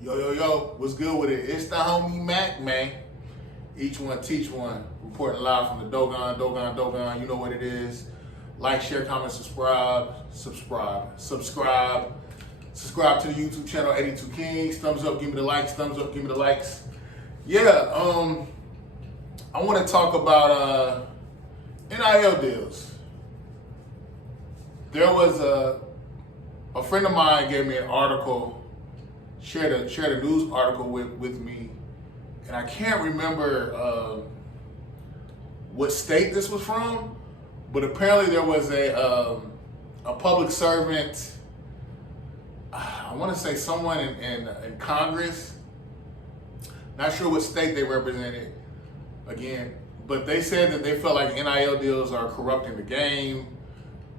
Yo, what's good with it? It's the homie MACK, man. Each one teach one. Reporting live from the Dogon. You know what it is. Like, share, comment, subscribe to the YouTube channel, 82 Kings. Thumbs up, give me the likes. Yeah, I want to talk about NIL deals. There was a friend of mine gave me an article, shared a news article with me, and I can't remember what state this was from, but apparently there was a public servant, I want to say someone in Congress, not sure what state they represented again, but they said that they felt like NIL deals are corrupting the game,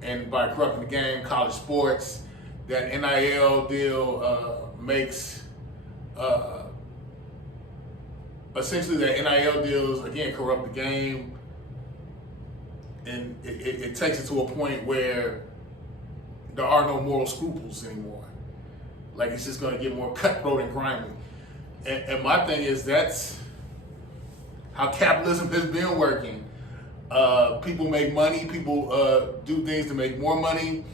and by corrupting the game, college sports, that NIL deal makes essentially that NIL deals again corrupt the game, and it takes it to a point where there are no moral scruples anymore. Like, it's just going to get more cutthroat and grimy. And my thing is, that's how capitalism has been working. People make money, people do things to make more money,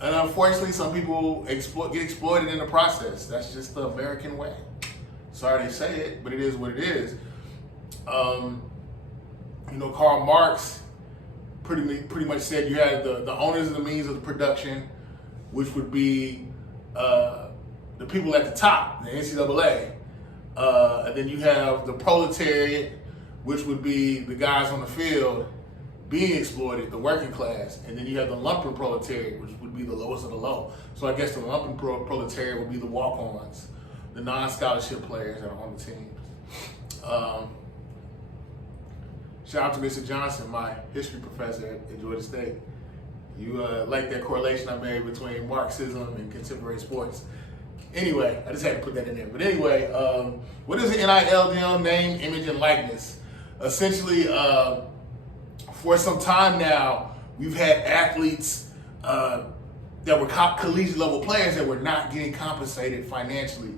and unfortunately some people get exploited in the process. That's just the American way. Sorry to say it, but it is what it is. Karl Marx pretty much said you had the owners and the means of the production, which would be the people at the top, the NCAA. And then you have the proletariat, which would be the guys on the field being exploited, the working class. And then you have the lumpen proletariat, which would be the lowest of the low. So I guess the lumpen proletariat would be the walk-ons, the non-scholarship players that are on the teams. Shout out to Mr. Johnson, my history professor at Georgia State. You like that correlation I made between Marxism and contemporary sports. Anyway, I just had to put that in there. But anyway, what is an NIL deal? Name, image, and likeness. Essentially, for some time now, we've had athletes that were collegiate level players that were not getting compensated financially,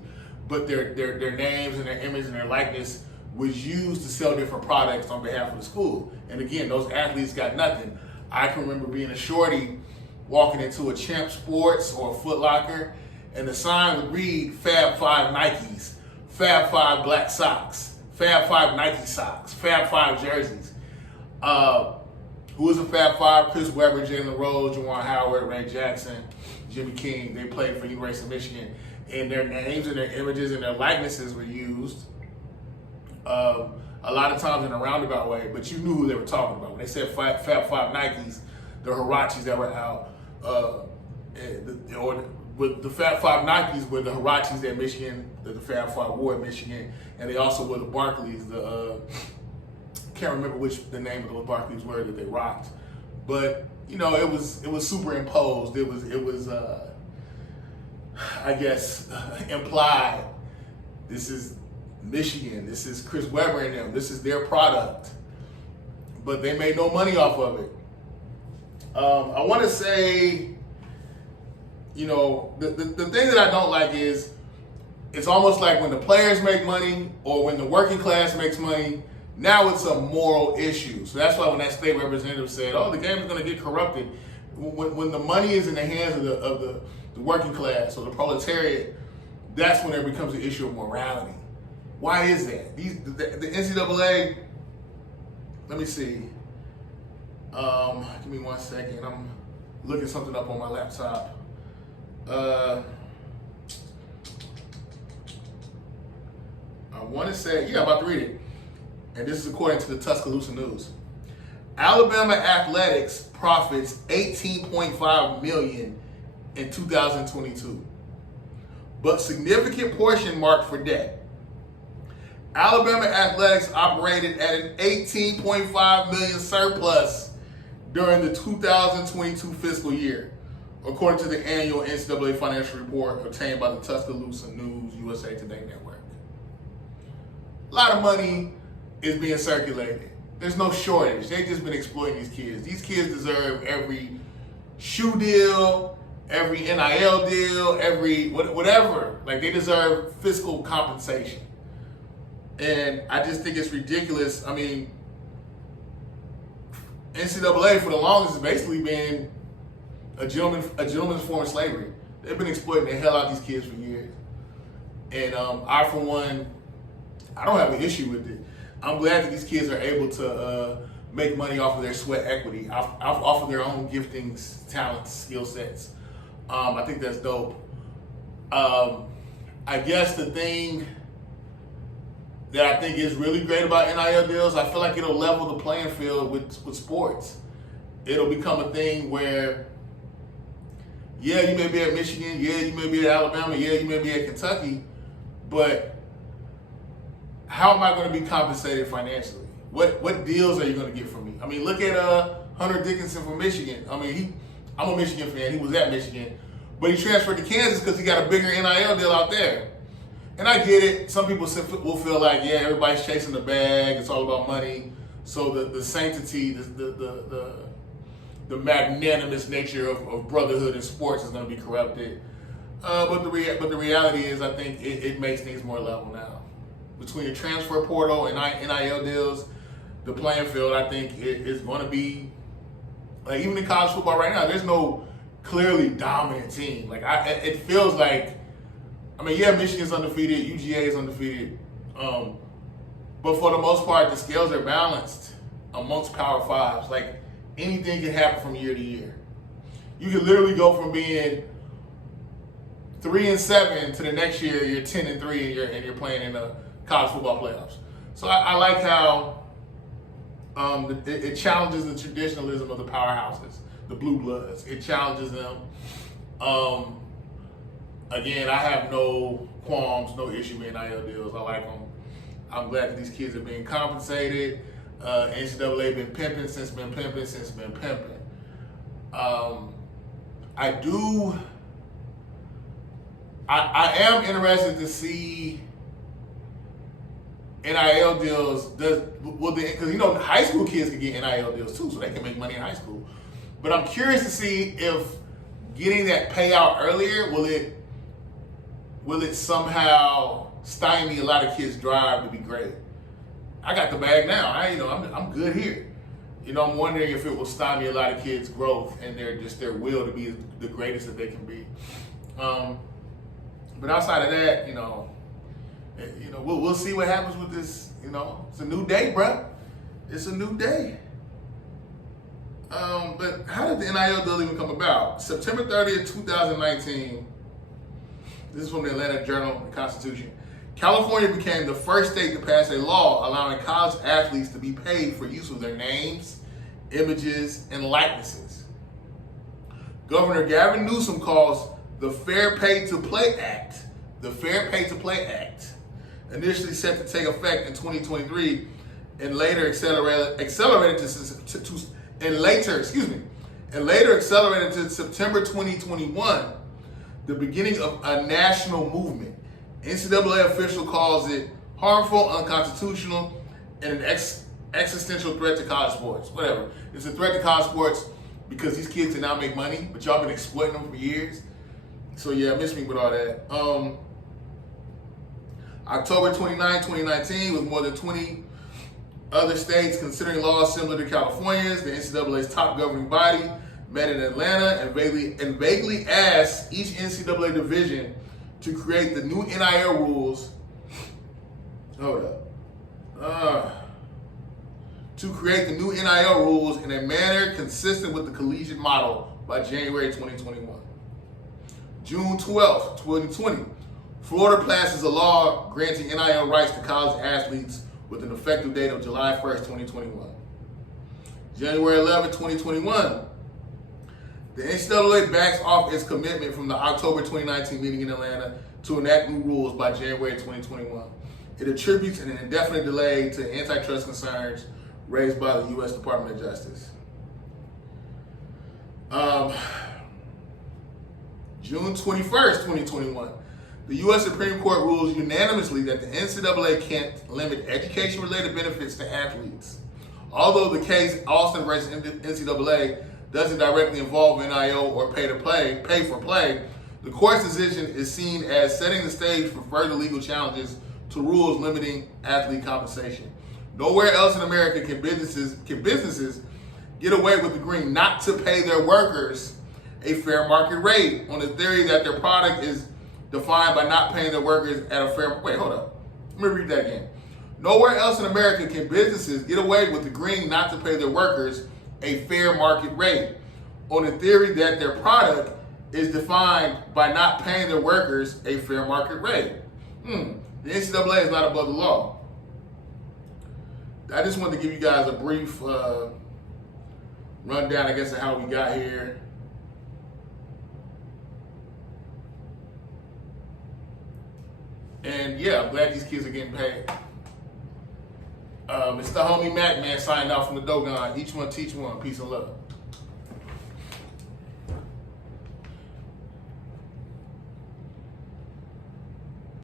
but their names and their image and their likeness was used to sell different products on behalf of the school. And again, those athletes got nothing. I can remember being a shorty walking into a Champ Sports or a Foot Locker, and the sign would read Fab 5 Nikes, Fab 5 black socks, Fab 5 Nike socks, Fab 5 jerseys. Who was a Fab 5? Chris Webber, Jalen Rose, Juwan Howard, Ray Jackson, Jimmy King. They played for the University of Michigan. And their names and their images and their likenesses were used a lot of times in a roundabout way, but you knew who they were talking about. When they said Fab 5 Nikes, the Hirachis that were out, with the Fab 5 Nikes were the Hirachis at Michigan, the Fab 5 wore at Michigan, and they also were the Barclays. Can't remember which the name of those Barclays were that they rocked, but it was superimposed. It was I guess implied. This is Michigan. This is Chris Webber and them. This is their product, but they made no money off of it. I want to say, the thing that I don't like is it's almost like when the players make money or when the working class makes money, now it's a moral issue. So that's why when that state representative said, "Oh, the game is going to get corrupted," when the money is in the hands of the working class or the proletariat, that's when there becomes an issue of morality. Why is that? The NCAA, let me see. Give me 1 second. I'm looking something up on my laptop. I want to say, I'm about to read it. And this is according to the Tuscaloosa News. Alabama athletics profits $18.5 million in 2022, but significant portion marked for debt. Alabama athletics operated at an $18.5 million surplus during the 2022 fiscal year, according to the annual NCAA financial report obtained by the Tuscaloosa News USA Today Network. A lot of money is being circulated. There's no shortage. They've just been exploiting these kids. These kids deserve every shoe deal, every NIL deal, every whatever. Like, they deserve fiscal compensation. And I just think it's ridiculous. I mean, NCAA for the longest has basically been a gentleman's form of slavery. They've been exploiting the hell out of these kids for years. And I, for one, I don't have an issue with it. I'm glad that these kids are able to make money off of their sweat equity, off of their own giftings, talents, skill sets. I think that's dope. I guess the thing that I think is really great about NIL deals, I feel like it'll level the playing field with sports. It'll become a thing where, yeah, you may be at Michigan, yeah, you may be at Alabama, yeah, you may be at Kentucky, but how am I going to be compensated financially? What deals are you going to get from me? I mean, look at Hunter Dickinson from Michigan. I mean, I'm a Michigan fan. He was at Michigan, but he transferred to Kansas because he got a bigger NIL deal out there. And I get it. Some people will feel like, yeah, everybody's chasing the bag. It's all about money. So the sanctity, the magnanimous nature of brotherhood in sports is going to be corrupted. But the reality is, I think it makes things more level now. Between the transfer portal and NIL deals, the playing field, I think, is going to be, like, even in college football right now, there's no clearly dominant team. Like, it feels like, I mean, yeah, Michigan's undefeated, UGA is undefeated, but for the most part, the scales are balanced amongst Power Fives. Like, anything can happen from year to year. You can literally go from being 3-7 to the next year you're 10-3 and you're playing in the college football playoffs. So I like how it challenges the traditionalism of the powerhouses, the blue bloods. It challenges them. Again, I have no qualms, no issue with NIL deals. I like them. I'm glad that these kids are being compensated. NCAA been pimping since been pimping. I am interested to see NIL deals. Because you know, high school kids can get NIL deals too, so they can make money in high school. But I'm curious to see if getting that payout earlier will it somehow stymie a lot of kids' drive to be great. I got the bag now. I'm good here. You know, I'm wondering if it will stymie a lot of kids' growth and their will to be the greatest that they can be. But outside of that, we'll see what happens with this. It's a new day, bruh. It's a new day. But how did the NIL deal even come about? September 30th, 2019. This is from the Atlanta Journal-Constitution. California became the first state to pass a law allowing college athletes to be paid for use of their names, images, and likenesses. Governor Gavin Newsom calls the Fair Pay to Play Act, initially set to take effect in 2023, and later accelerated to September 2021, the beginning of a national movement. NCAA official calls it harmful, unconstitutional, and an existential threat to college sports. Whatever. It's a threat to college sports because these kids can now make money, but y'all been exploiting them for years. So yeah, miss me with all that. October 29, 2019, with more than 20 other states considering laws similar to California's, the NCAA's top governing body met in Atlanta and vaguely asked each NCAA division to create the new NIL rules. To create the new NIL rules in a manner consistent with the collegiate model by January 2021. June 12, 2020, Florida passes a law granting NIL rights to college athletes with an effective date of July 1st, 2021. January 11, 2021, the NCAA backs off its commitment from the October 2019 meeting in Atlanta to enact new rules by January 2021. It attributes an indefinite delay to antitrust concerns raised by the U.S. Department of Justice. June 21st, 2021, the U.S. Supreme Court rules unanimously that the NCAA can't limit education-related benefits to athletes. Although the case Austin versus NCAA doesn't directly involve NIL or pay for play, the court's decision is seen as setting the stage for further legal challenges to rules limiting athlete compensation. Nowhere else in America can businesses get away with agreeing not to pay their workers a fair market rate on the theory that their product is defined by not paying their workers at a fair. Wait, hold up. Let me read that again. Nowhere else in America can businesses get away with agreeing not to pay their workers a fair market rate on the theory that their product is defined by not paying their workers a fair market rate. The NCAA is not above the law. I just wanted to give you guys a brief rundown, I guess, of how we got here. And yeah, I'm glad these kids are getting paid. It's the homie Mac, man, signing out from the Dogon. Each one teach one. Peace and love.